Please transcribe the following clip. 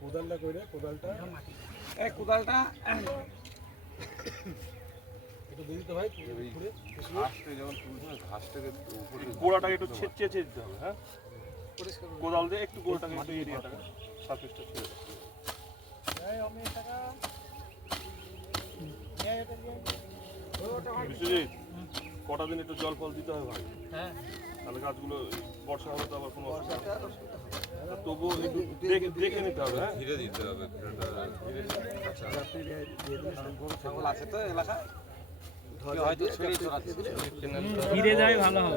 কোদালটা কইরে কোদালটা একটু দিতে ভাই উপরে ঘাসটা যখন তুলবে ঘাসটাকে উপরে গোড়াটাকে একটু চেঁচে দিতে হবে। হ্যাঁ, কোদাল দিয়ে একটু গোড়াটাকে একটু এরিয়াটাকে সারফেসটা ছেড়ে দাও। বিশ্বজিৎ, কটা দিন একটু জল ফল দিতে হবে ভাই। হ্যাঁ, তাহলে গাছগুলো বর্ষা হলে তো আবার কোনো অসুবিধা হবে না। তবুও একটু দেখে নিতে হবে। হ্যাঁ, ধীরে দিতে হবে। ছাগল আছে তো এলাকায়, হয়তো ছেড়ে ধীরে যায় ভালো হবে।